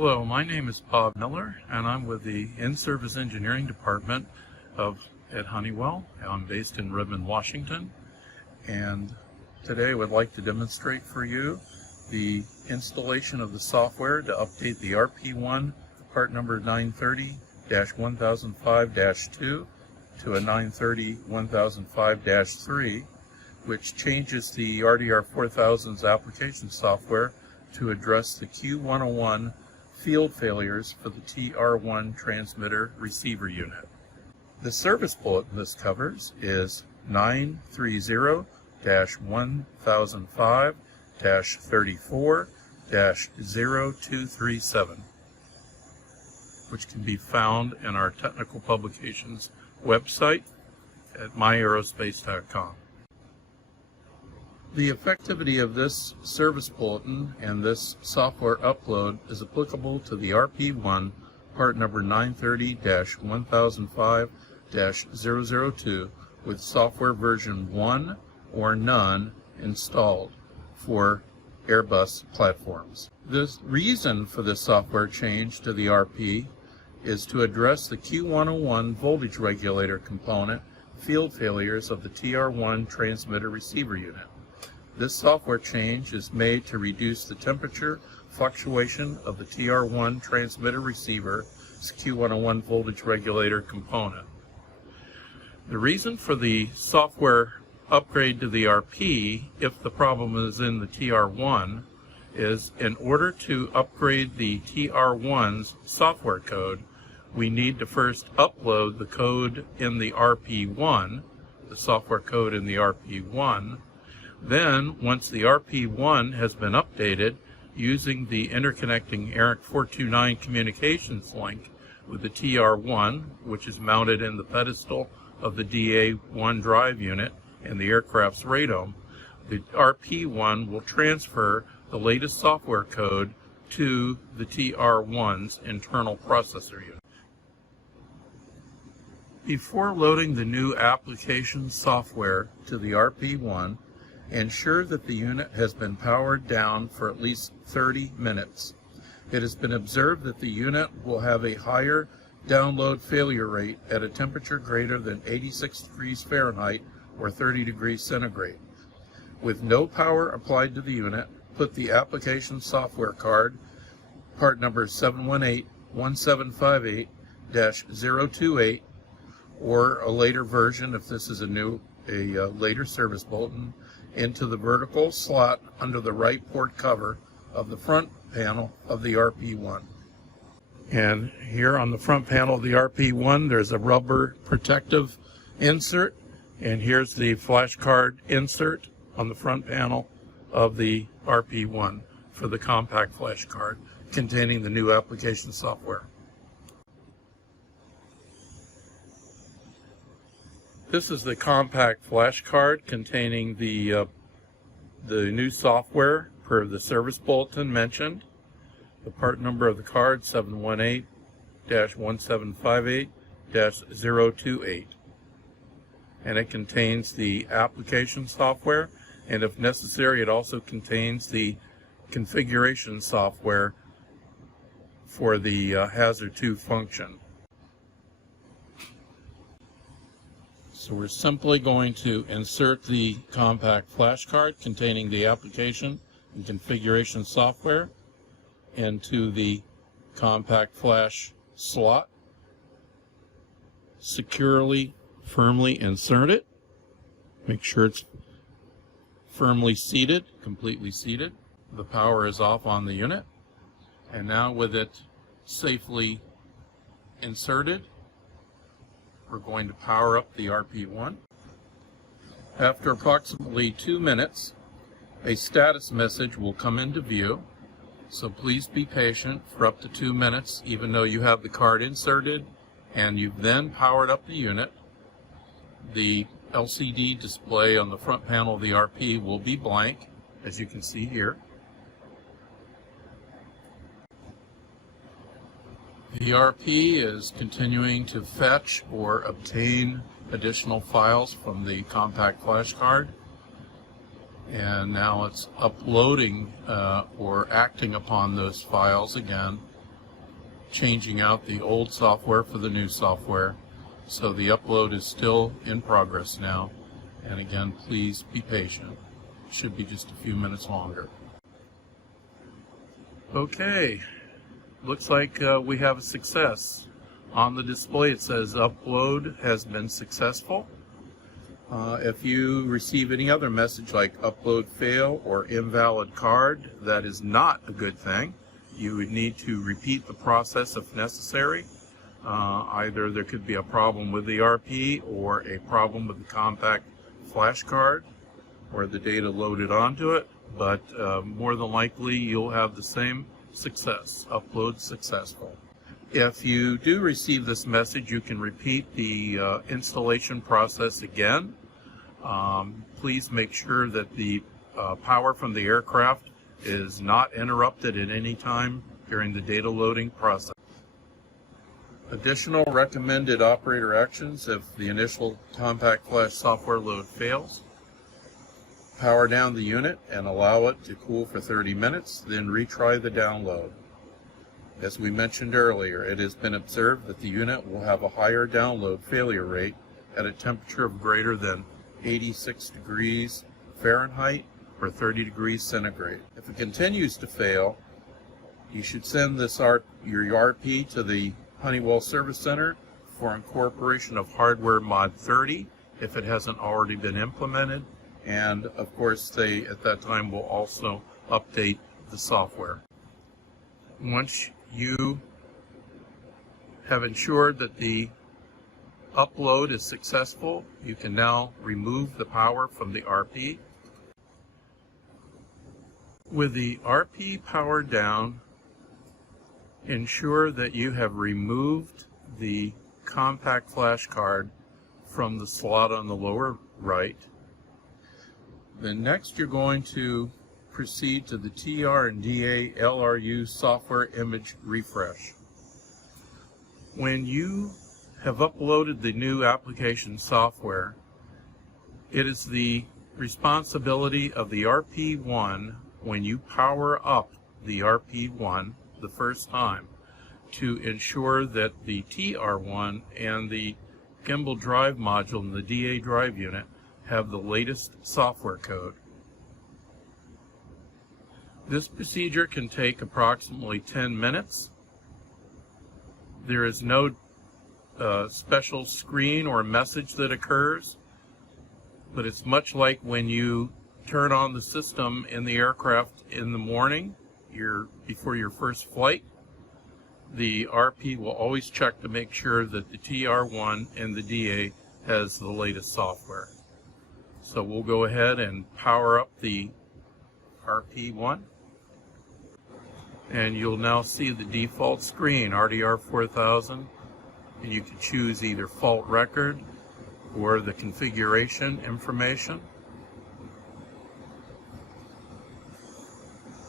Hello, my name is Bob Miller, and I'm with the In-Service Engineering Department at Honeywell. I'm based in Redmond, Washington, and today I would like to demonstrate for you the installation of the software to update the RP1 part number 930-1005-2 to a 930-1005-3, which changes the RDR-4000's application software to address the Q101 field failures for the TR1 transmitter receiver unit. The service bulletin this covers is 930-1005-34-0237, which can be found in our technical publications website at myaerospace.com. The effectivity of this service bulletin and this software upload is applicable to the RP1 part number 930-1005-002 with software version 1 or none installed for Airbus platforms. The reason for this software change to the RP is to address the Q101 voltage regulator component field failures of the TR1 transmitter receiver unit. This software change is made to reduce the temperature fluctuation of the TR1 transmitter receiver's Q101 voltage regulator component. The reason for the software upgrade to the RP, if the problem is in the TR1, is in order to upgrade the TR1's software code, we need to first upload the code in the RP1, the software code in the RP1. Then, once the RP1 has been updated using the interconnecting RDR-4000 communications link with the TR1, which is mounted in the pedestal of the DA1 drive unit and the aircraft's radome, the RP1 will transfer the latest software code to the TR1's internal processor unit. Before loading the new application software to the RP1, ensure that the unit has been powered down for at least 30 minutes. It has been observed that the unit will have a higher download failure rate at a temperature greater than 86 degrees Fahrenheit or 30 degrees centigrade. With no power applied to the unit, put the application software card, part number 718-1758-028, or a later version if this is a later service bulletin, into the vertical slot under the right port cover of the front panel of the RP1. And here on the front panel of the RP1 there's a rubber protective insert, and here's the flash card insert on the front panel of the RP1 for the compact flash card containing the new application software. This is the compact flash card containing the new software per the service bulletin mentioned. The part number of the card 718-1758-028. And it contains the application software, and if necessary it also contains the configuration software for the Hazard 2 function. So we're simply going to insert the compact flash card containing the application and configuration software into the compact flash slot. Securely, firmly insert it. Make sure it's firmly seated, completely seated. The power is off on the unit. And now with it safely inserted, we're going to power up the RP1. After approximately 2 minutes, a status message will come into view. So please be patient for up to 2 minutes, even though you have the card inserted and you've then powered up the unit. The LCD display on the front panel of the RP will be blank, as you can see here. The RP is continuing to fetch or obtain additional files from the compact flash card, and now it's uploading or acting upon those files again changing out the old software for the new software. So the upload is still in progress now. And again, please be patient. It should be just a few minutes longer. Okay, looks like we have a success. On the display it says upload has been successful. If you receive any other message like upload fail or invalid card, that is not a good thing. You would need to repeat the process if necessary. Either there could be a problem with the RP or a problem with the compact flash card or the data loaded onto it, but more than likely you'll have the same success, upload successful. If you do receive this message, you can repeat the installation process again. Please make sure that the power from the aircraft is not interrupted at any time during the data loading process. Additional recommended operator actions if the initial compact flash software load fails. Power down the unit and allow it to cool for 30 minutes, then retry the download. As we mentioned earlier, it has been observed that the unit will have a higher download failure rate at a temperature of greater than 86 degrees Fahrenheit or 30 degrees centigrade. If it continues to fail, you should send your RP to the Honeywell Service Center for incorporation of hardware mod 30 if it hasn't already been implemented, and of course they at that time will also update the software. Once you have ensured that the upload is successful, you can now remove the power from the RP. With the RP powered down, ensure that you have removed the compact flash card from the slot on the lower right. Then next you're going to proceed to the TR and DA LRU software image refresh. When you have uploaded the new application software, it is the responsibility of the RP1, when you power up the RP1 the first time, to ensure that the TR1 and the gimbal drive module and the DA drive unit have the latest software code. This procedure can take approximately 10 minutes. There is no special screen or message that occurs, but it's much like when you turn on the system in the aircraft in the morning before your first flight. The RP will always check to make sure that the TR1 and the DA has the latest software. So we'll go ahead and power up the RP1, and you'll now see the default screen, RDR-4000, and you can choose either fault record or the configuration information.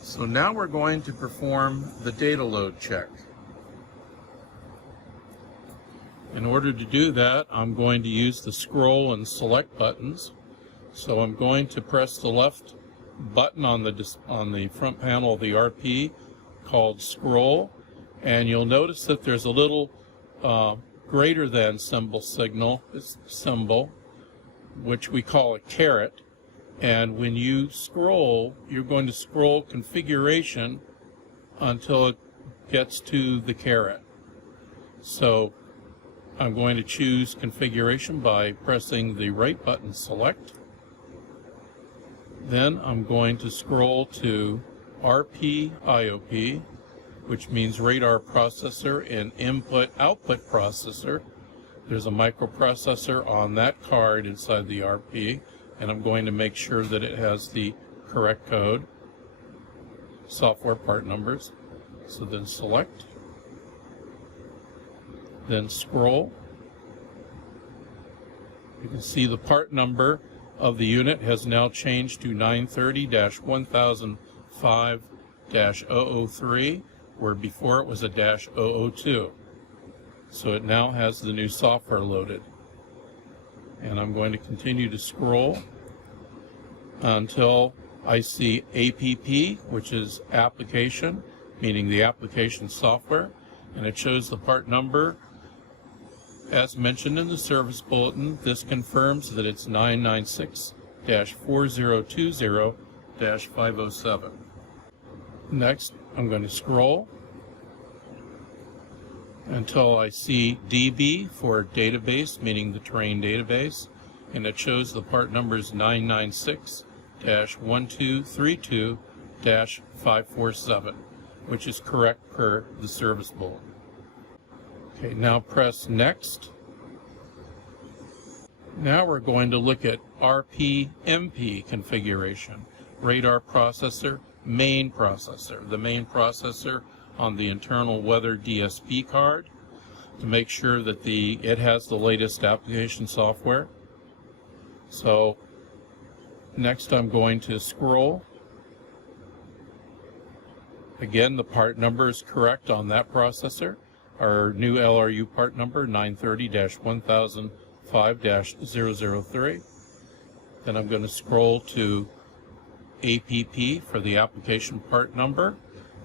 So now we're going to perform the data load check. In order to do that, I'm going to use the scroll and select buttons. So I'm going to press the left button on the front panel of the RP called scroll, and you'll notice that there's a little greater than symbol, which we call a caret. And when you scroll, you're going to scroll configuration until it gets to the caret. So I'm going to choose configuration by pressing the right button, select. Then I'm going to scroll to RP-IOP, which means radar processor and input-output processor. There's a microprocessor on that card inside the RP, and I'm going to make sure that it has the correct code, software part numbers. So then select, then scroll. You can see the part number of the unit has now changed to 930-1005-003, where before it was a -002. So it now has the new software loaded. And I'm going to continue to scroll until I see APP, which is application, meaning the application software. and it shows the part number as mentioned in the service bulletin. This confirms that it's 996-4020-507. Next, I'm going to scroll until I see DB for database, meaning the train database, and it shows the part number is 996-1232-547, which is correct per the service bulletin. Okay, now press next. Now we're going to look at RPMP configuration, radar processor, main processor, the main processor on the internal weather DSP card, to make sure that it has the latest application software. So next I'm going to scroll. Again, the part number is correct on that processor. Our new LRU part number 930-1005-003. Then I'm going to scroll to APP for the application part number,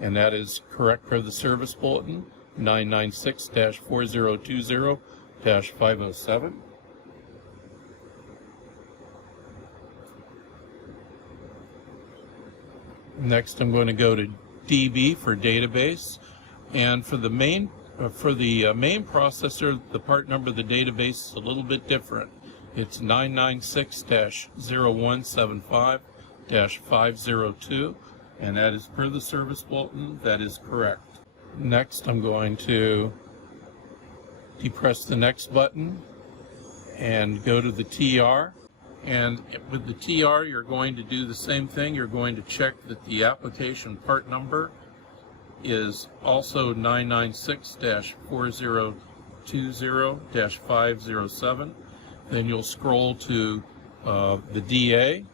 and that is correct per the service bulletin, 996-4020-507. Next, I'm going to go to DB for database, and for the main processor, the part number of the database is a little bit different. It's 996-0175-502, and that is per the service bulletin. That is correct. Next, I'm going to depress the next button and go to the TR. And with the TR, you're going to do the same thing. You're going to check that the application part number is also 996-4020-507. Then you'll scroll to the DA,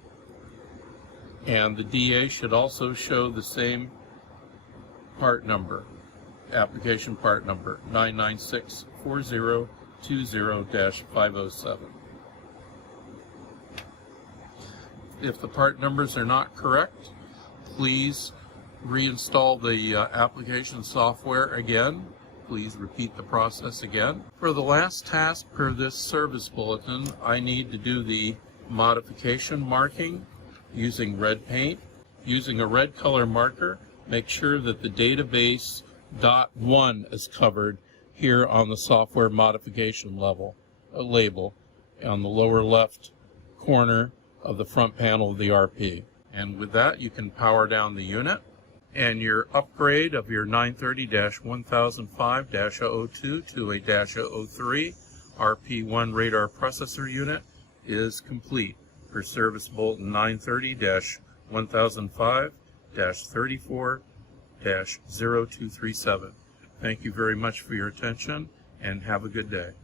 and the DA should also show the same part number, application part number, 996-4020-507. If the part numbers are not correct, please reinstall the application software again. Please repeat the process again. For the last task per this service bulletin, I need to do the modification marking using red paint. Using a red color marker, make sure that the database .1 is covered here on the software modification label on the lower left corner of the front panel of the RP. And with that, you can power down the unit, and your upgrade of your 930-1005-002 to a -003 RP1 radar processor unit is complete for Service Bulletin 930-1005-34-0237. Thank you very much for your attention, and have a good day.